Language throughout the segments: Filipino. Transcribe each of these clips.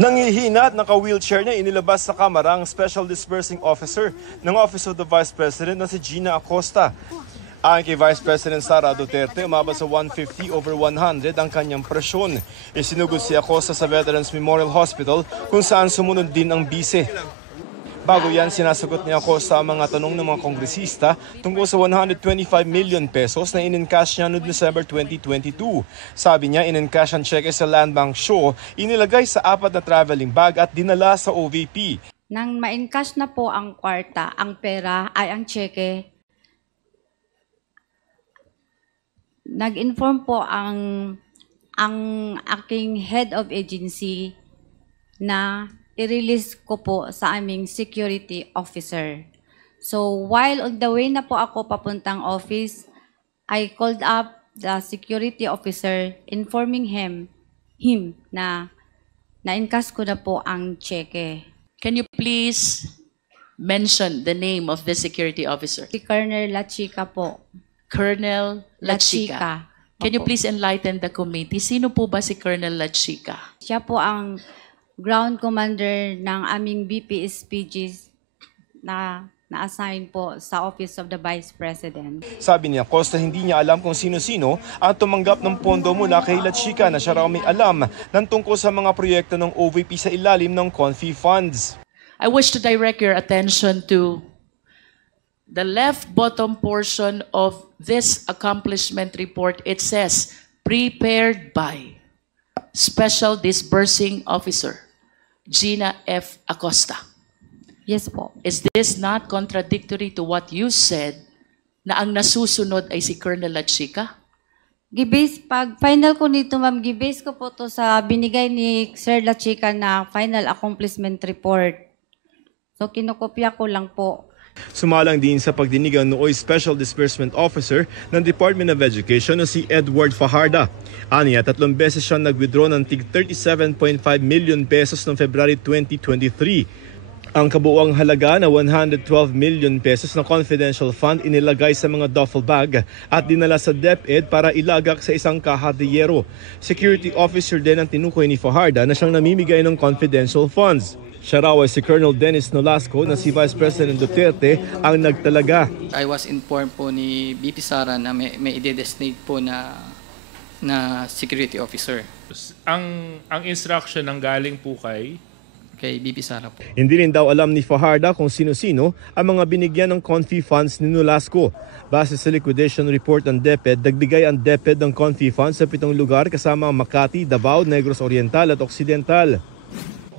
Nangihina at naka-wheelchair na inilabas sa kamera ang Special Disbursing Officer ng Office of the Vice President na si Gina Acosta. Ayon kay Vice President Sara Duterte, umabot sa 150/100 ang kanyang presyon. Isinugod si Acosta sa Veterans Memorial Hospital kung saan sumunod din ang bise. Bago yan, sinasagot ni Acosta ang mga tanong ng mga kongresista tungkol sa 125 million pesos na in-encash niya noong December 2022. Sabi niya, in-encash ang cheque sa Land Bank Show, inilagay sa 4 na traveling bag at dinala sa OVP. Nang ma-encash na po ang kwarta, ang pera ay ang cheque, nag-inform po ang aking head of agency na i-release ko po sa aming security officer. So while on the way na po ako papuntang office, I called up the security officer informing him na na-encash ko na po ang cheque. Can you please mention the name of the security officer? Si Colonel Lachica po. Colonel Lachica. Lachica. Can you Opo. please enlighten the committee? Sino po ba si Colonel Lachica? Siya po ang ground commander ng aming BPSPGs na na-assign po sa Office of the Vice President. Sabi niya, Acosta hindi niya alam kung sino-sino ang tumanggap ng pondo mula kay Lachica na siya raw may alam ng tungkol sa mga proyekto ng OVP sa ilalim ng Confi funds. I wish to direct your attention to the left bottom portion of this accomplishment report. It says, prepared by Special Disbursing Officer Gina F. Acosta. Yes po. Is this not contradictory to what you said na ang nasusunod ay si Colonel Lachica? Gibase, pag final ko nito, ma'am, gibase ko po to sa binigay ni Sir Lachica na final accomplishment report. So kinokopya ko lang po. Sumalang din sa pagdinig ang nooy Special Disbursement Officer ng Department of Education na si Edward Fajarda. Aniya, 3 beses siya nag-withdraw ng tig 37.5 million pesos noong February 2023. Ang kabuuang halaga na 112 million pesos na confidential fund inilagay sa mga duffel bag at dinala sa DepEd para ilagak sa isang kahadiyero. Security officer din ang tinukoy ni Fajarda na siyang namimigay ng confidential funds. Siya raw ay si Colonel Dennis Nolasco na si Vice President Duterte ang nagtalaga. I was informed po ni BP Sara na may i-designate po na security officer. Ang instruction ng galing po Kay BP Sara po. Hindi rin daw alam ni Fajarda kung sino-sino ang mga binigyan ng Confi funds ni Nolasco. Base sa liquidation report ng DepEd, nagbigay ang DepEd ng Confi funds sa 7 lugar kasama ang Makati, Davao, Negros Oriental at Occidental.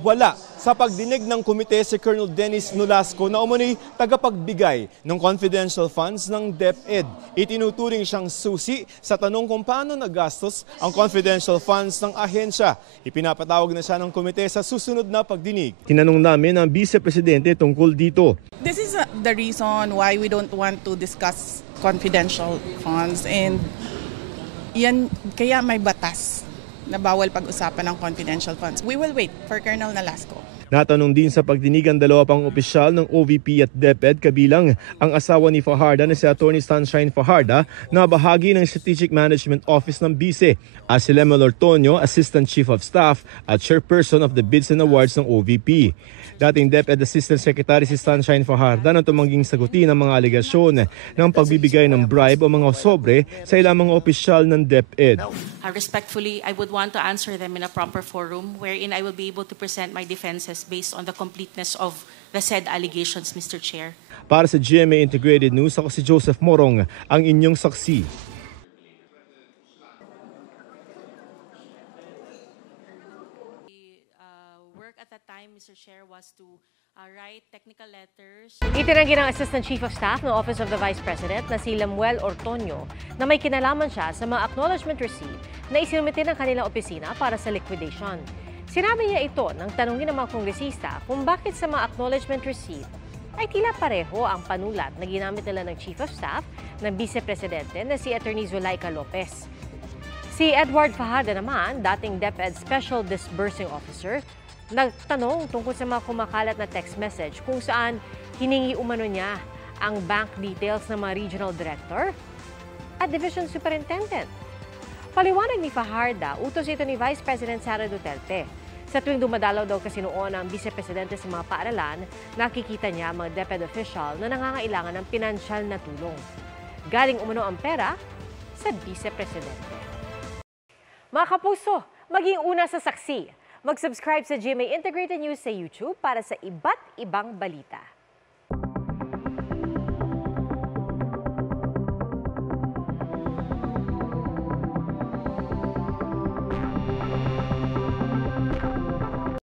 Wala sa pagdinig ng komite si Colonel Dennis Nolasco na umano'y tagapagbigay ng confidential funds ng DepEd. Itinuturing siyang susi sa tanong kung paano nagastos ang confidential funds ng ahensya. Ipinapatawag na siya ng komite sa susunod na pagdinig. Tinanong namin ang Vice Presidente tungkol dito. This is the reason why we don't want to discuss confidential funds, and yan kaya may batas na bawal pag-usapan ng confidential funds. We will wait for Colonel Nolasco. Natanong din sa pagdinig ang 2 pang opisyal ng OVP at DepEd kabilang ang asawa ni Fajarda na si Attorney Sunshine Fajarda na bahagi ng Strategic Management Office ng BICE at si Lemel Ortonio, Assistant Chief of Staff at Chairperson of the Bids and Awards ng OVP. Dating DepEd Assistant Secretary si Sunshine Fajarda na tumangging sagutin ang mga alegasyon ng pagbibigay ng bribe o mga sobre sa ilang mga opisyal ng DepEd. Respectfully, I would want to answer them in a proper forum wherein I will be able to present my defenses based on the completeness of the said allegations, Mr. Chair. Para sa GMA Integrated News, ako si Joseph Morong, ang inyong saksi. At that time, Mr. Chair, was to write technical letters. Itinanggi ng Assistant Chief of Staff ng Office of the Vice President na si Lemuel Ortonio na may kinalaman siya sa mga acknowledgement receipt na isinumite ng kanilang opisina para sa liquidation. Sinabi niya ito nang tanungin ng mga kongresista kung bakit sa mga acknowledgement receipt ay tila pareho ang panulat na ginamit nila ng Chief of Staff ng Vice Presidente na si Attorney Zulaika Lopez. Si Edward Fajarda naman, dating DepEd Special Disbursing Officer, nagtanong tungkol sa mga kumakalat na text message kung saan hiningi umano niya ang bank details ng mga regional director at division superintendent. Paliwanag ni Fajarda, utos ito ni Vice President Sara Duterte. Sa tuwing dumadalaw daw kasi noon ang vice-presidente sa mga paaralan, nakikita niya mga DepEd official na nangangailangan ng pinansyal na tulong. Galing umano ang pera sa vice-presidente. Mga kapuso, maging una sa saksi. Mag-subscribe sa GMA Integrated News sa YouTube para sa iba't ibang balita.